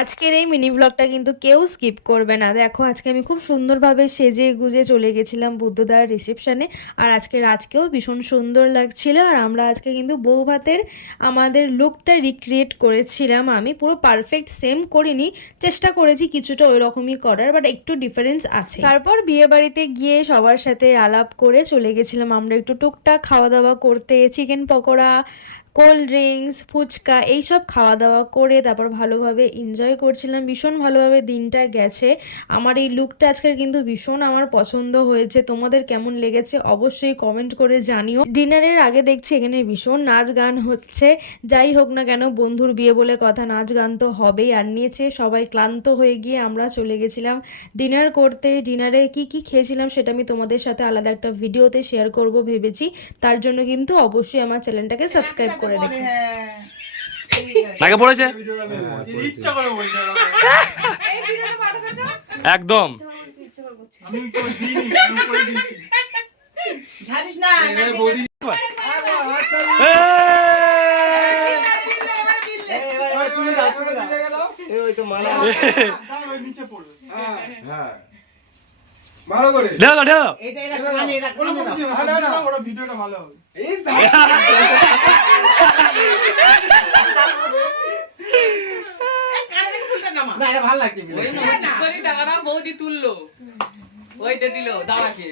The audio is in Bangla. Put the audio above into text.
আজকের এই মিনি ব্লগটা কিন্তু কেউ স্কিপ করবে না। দেখো আজকে আমি খুব সুন্দরভাবে সেজে গুজে চলে গেছিলাম বুদ্ধদার রিসেপশনে। আর আজকে রাজকেও ভীষণ সুন্দর লাগছিল। আর আমরা আজকে কিন্তু বউ ভাতের আমাদের লুকটা রিক্রিয়েট করেছিলাম। আমি পুরো পারফেক্ট সেম করিনি, চেষ্টা করেছি কিছুটা ওই রকমই করার, বাট একটু ডিফারেন্স আছে। তারপর বিয়ে বাড়িতে গিয়ে সবার সাথে আলাপ করে চলে গেছিলাম আমরা একটু টুকটাক খাওয়া দাওয়া করতে। Chicken pakora, cold drinks, fuchka এইসব খাওয়া দাওয়া করে তারপর ভালোভাবে এনজয় করছিলাম। ভীষণ ভালোভাবে দিনটা গেছে। আমার এই লুকটা আজকের কিন্তু ভীষণ আমার পছন্দ হয়েছে। তোমাদের কেমন লেগেছে অবশ্যই কমেন্ট করে জানিও। ডিনারের আগে দেখছি এখানে ভীষণ নাচ গান হচ্ছে। যাই হোক না কেন, বন্ধুর বিয়ে বলে কথা, নাচ গান তো হবেই। আর নিয়েছে সবাই ক্লান্ত হয়ে গিয়ে আমরা চলে গেছিলাম ডিনার করতে। ডিনারে কি কি খেয়েছিলাম সেটা আমি তোমাদের সাথে আলাদা একটা ভিডিওতে শেয়ার করব ভেবেছি। তার জন্য কিন্তু অবশ্যই আমার চ্যানেলটাকে সাবস্ক্রাইব করে রেখো। লাগে পড়েছে একদম জানিস না ভালো করে ঢেলো ঢেলো ভিডিওটা ভালো হবে। ভালো লাগছে টাকাটা বৌদি তুললো ওইতে দিল দাঁড়াকে